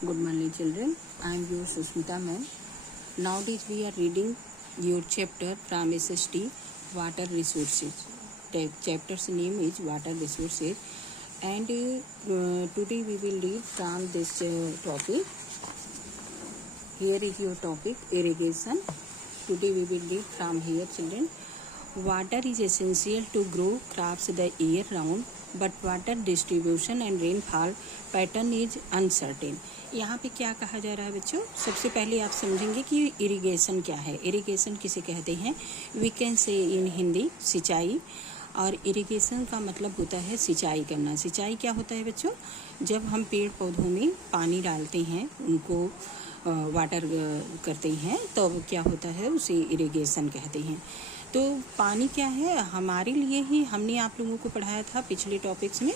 Good morning, children. I am your Susmita ma'am. Nowadays we are reading your chapter from SST Water Resources. The chapter's name is Water Resources, and today we will read from this topic. Here is your topic, irrigation. Today we will read from here, children. Water is essential to grow crops the year round, but water distribution and rainfall pattern is uncertain. यहाँ पे क्या कहा जा रहा है बच्चों? सबसे पहले आप समझेंगे कि इरिगेशन क्या है. इरिगेशन किसे कहते हैं? वी कैन से इन हिंदी सिंचाई. और इरिगेशन का मतलब होता है सिंचाई करना. सिंचाई क्या होता है बच्चों? जब हम पेड़ पौधों में पानी डालते हैं, उनको वाटर करते हैं, तो क्या होता है, उसे इरिगेशन कहते हैं. तो पानी क्या है हमारे लिए ही, हमने आप लोगों को पढ़ाया था पिछले टॉपिक्स में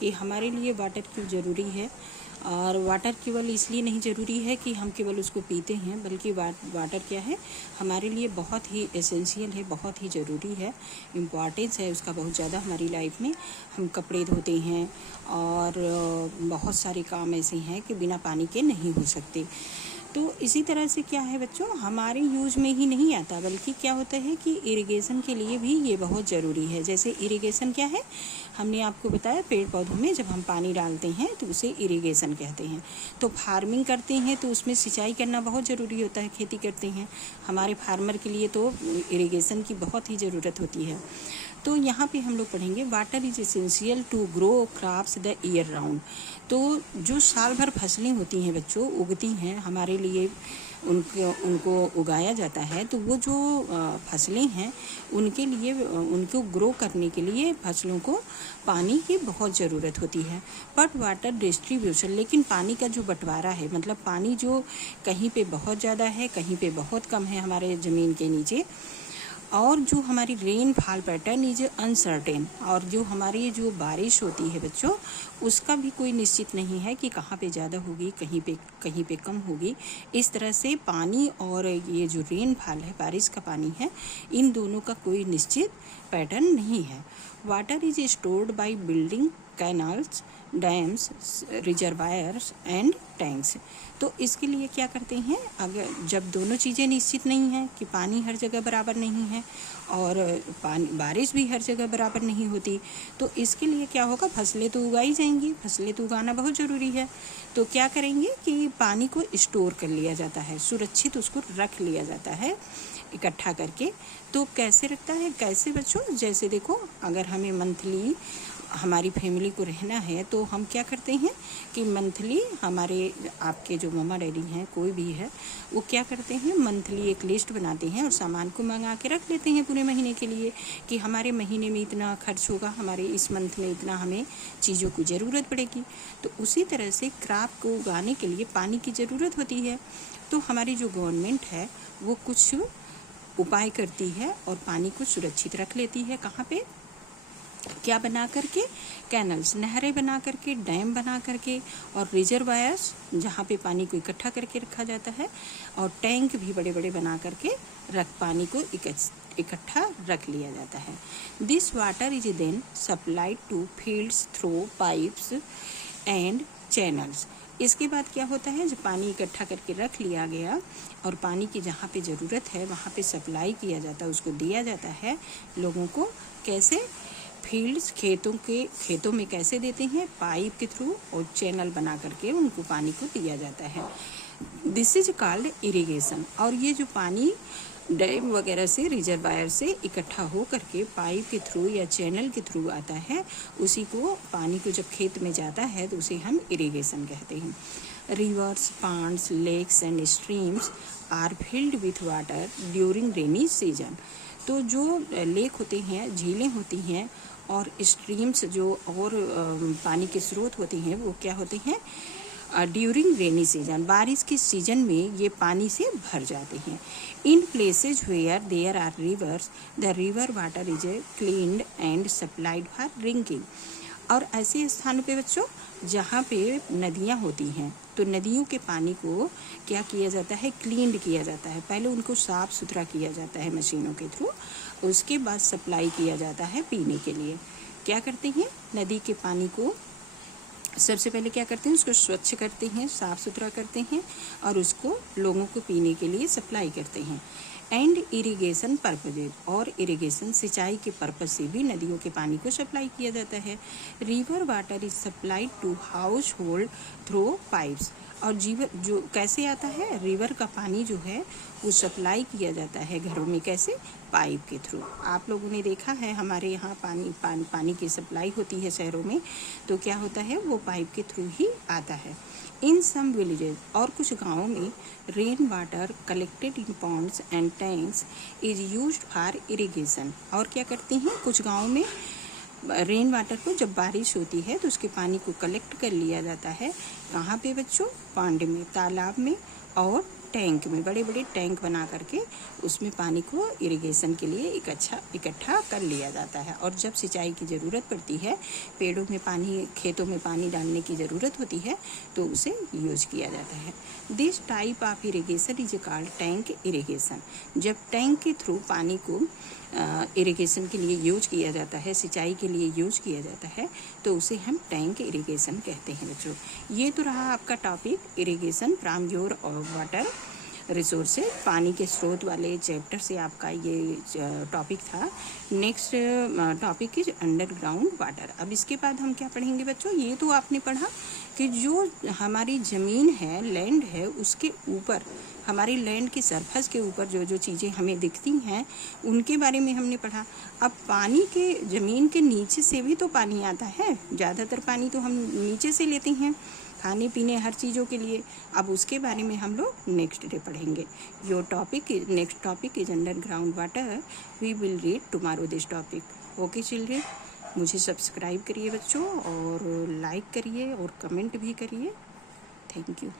कि हमारे लिए वाटर क्यों ज़रूरी है. और वाटर केवल इसलिए नहीं ज़रूरी है कि हम केवल उसको पीते हैं, बल्कि वाटर क्या है हमारे लिए बहुत ही एसेंशियल है, बहुत ही ज़रूरी है. इम्पॉर्टेंस है उसका बहुत ज़्यादा हमारी लाइफ में. हम कपड़े धोते हैं और बहुत सारे काम ऐसे हैं कि बिना पानी के नहीं हो सकते. तो इसी तरह से क्या है बच्चों, हमारे यूज़ में ही नहीं आता, बल्कि क्या होता है कि इरिगेशन के लिए भी ये बहुत ज़रूरी है. जैसे इरिगेशन क्या है, हमने आपको बताया पेड़ पौधों में जब हम पानी डालते हैं तो उसे इरिगेशन कहते हैं. तो फार्मिंग करते हैं तो उसमें सिंचाई करना बहुत ज़रूरी होता है. खेती करते हैं हमारे फार्मर के लिए तो इरिगेशन की बहुत ही ज़रूरत होती है. तो यहाँ पे हम लोग पढ़ेंगे water is essential to grow crops the year round. तो जो साल भर फसलें होती हैं बच्चों, उगती हैं हमारे लिए, उनको उगाया जाता है, तो वो जो फसलें हैं उनके लिए, उनको ग्रो करने के लिए फसलों को पानी की बहुत ज़रूरत होती है. बट वाटर डिस्ट्रीब्यूशन, लेकिन पानी का जो बंटवारा है, मतलब पानी जो कहीं पे बहुत ज़्यादा है, कहीं पे बहुत कम है हमारे ज़मीन के नीचे, और जो हमारी रेनफॉल पैटर्न इज अनसर्टेन, और जो हमारी जो बारिश होती है बच्चों, उसका भी कोई निश्चित नहीं है कि कहाँ पे ज़्यादा होगी, कहीं पे कम होगी. इस तरह से पानी और ये जो रेनफॉल है, बारिश का पानी है, इन दोनों का कोई निश्चित पैटर्न नहीं है. Water is stored by building canals, dams, reservoirs and tanks. तो इसके लिए क्या करते हैं, अगर जब दोनों चीज़ें निश्चित नहीं हैं कि पानी हर जगह बराबर नहीं है और बारिश भी हर जगह बराबर नहीं होती, तो इसके लिए क्या होगा, फसलें तो उगाई जाएंगी, फसलें तो उगाना बहुत ज़रूरी है. तो क्या करेंगे कि पानी को स्टोर कर लिया जाता है, सुरक्षित उसको रख लिया जाता है इकट्ठा करके. तो कैसे रखता है, कैसे बच्चों? जैसे देखो, अगर हमें मंथली हमारी फैमिली को रहना है तो हम क्या करते हैं कि मंथली हमारे, आपके जो मम्मा डैडी हैं, कोई भी है, वो क्या करते हैं, मंथली एक लिस्ट बनाते हैं और सामान को मंगा के रख लेते हैं पूरे महीने के लिए कि हमारे महीने में इतना खर्च होगा, हमारे इस मंथ में इतना हमें चीज़ों की ज़रूरत पड़ेगी. तो उसी तरह से क्रॉप को उगाने के लिए पानी की ज़रूरत होती है. तो हमारी जो गवर्नमेंट है वो कुछ उपाय करती है और पानी को सुरक्षित रख लेती है. कहाँ पे, क्या बना करके, कैनल्स, नहरें बना करके, डैम बना करके, और रिजर्वायर्स जहाँ पे पानी को इकट्ठा करके रखा जाता है, और टैंक भी बड़े बड़े बना करके पानी को इकट्ठा रख लिया जाता है. This water is then supplied to fields through pipes and channels. इसके बाद क्या होता है, जब पानी इकट्ठा करके रख लिया गया और पानी की जहाँ पे ज़रूरत है वहाँ पे सप्लाई किया जाता है, उसको दिया जाता है लोगों को. कैसे, फील्ड्स, खेतों में कैसे देते हैं, पाइप के थ्रू और चैनल बना करके उनको पानी को दिया जाता है. This is called irrigation. और ये जो पानी डैम वगैरह से, रिजर्वायर से इकट्ठा हो करके पाइप के थ्रू या चैनल के थ्रू आता है, उसी को, पानी को जब खेत में जाता है तो उसे हम इरिगेशन कहते हैं. Rivers, ponds, lakes and streams are filled with water during rainy season. तो जो लेक होते हैं, झीलें होती हैं, और स्ट्रीम्स जो और पानी के स्रोत होते हैं, वो क्या होते हैं, ड्यूरिंग रेनी सीजन, बारिश के सीजन में ये पानी से भर जाते हैं. In places where there are rivers, the river water is cleaned and supplied for drinking. और ऐसे स्थानों पे बच्चों जहाँ पे नदियाँ होती हैं, तो नदियों के पानी को क्या किया जाता है, क्लीन्ड किया जाता है. पहले उनको साफ़ सुथरा किया जाता है मशीनों के थ्रू, उसके बाद सप्लाई किया जाता है पीने के लिए. क्या करते हैं, नदी के पानी को सबसे पहले क्या करते हैं, उसको स्वच्छ करते हैं, साफ़ सुथरा करते हैं और उसको लोगों को पीने के लिए सप्लाई करते हैं। एंड इरिगेशन पर्पजेज, और इरिगेशन सिंचाई के पर्पज से भी नदियों के पानी को सप्लाई किया जाता है। River water is supplied to household through pipes, और जीवन जो कैसे आता है, रिवर का पानी जो है वो सप्लाई किया जाता है घरों में, कैसे, पाइप के थ्रू। आप लोगों ने देखा है हमारे यहाँ पानी की सप्लाई होती है शहरों में, तो क्या होता है, वो पाइप के थ्रू ही आता है। इन सम विलेजेस, और कुछ गाँवों में rain water collected in Pond's and tanks is used for irrigation, और क्या करते हैं, कुछ गाँवों में रेन वाटर को, जब बारिश होती है तो उसके पानी को कलेक्ट कर लिया जाता है। कहाँ पे बच्चों, पांड में, तालाब में और टैंक में, बड़े बड़े टैंक बना करके उसमें पानी को इरिगेशन के लिए इकट्ठा कर लिया जाता है। और जब सिंचाई की ज़रूरत पड़ती है, पेड़ों में पानी, खेतों में पानी डालने की ज़रूरत होती है, तो उसे यूज किया जाता है। This type of irrigation is called tank irrigation. जब टैंक के थ्रू पानी को इरिगेशन के लिए यूज किया जाता है, सिंचाई के लिए यूज किया जाता है, तो उसे हम टैंक इरिगेशन कहते हैं बच्चों। ये तो रहा आपका topic, irrigation from your water resources, पानी के स्रोत वाले चैप्टर से आपका ये टॉपिक था। Next topic is underground water. अब इसके बाद हम क्या पढ़ेंगे बच्चों, ये तो आपने पढ़ा कि जो हमारी ज़मीन है, लैंड है, उसके ऊपर, हमारी लैंड की सरफेस के ऊपर जो जो चीज़ें हमें दिखती हैं उनके बारे में हमने पढ़ा। अब पानी के, ज़मीन के नीचे से भी तो पानी आता है, ज़्यादातर पानी तो हम नीचे से लेते हैं खाने पीने हर चीज़ों के लिए। अब उसके बारे में हम लोग नेक्स्ट डे पढ़ेंगे। Your topic, next topic is underground water. We will read tomorrow this topic. Okay children, मुझे सब्सक्राइब करिए बच्चों, और लाइक करिए और कमेंट भी करिए। Thank you.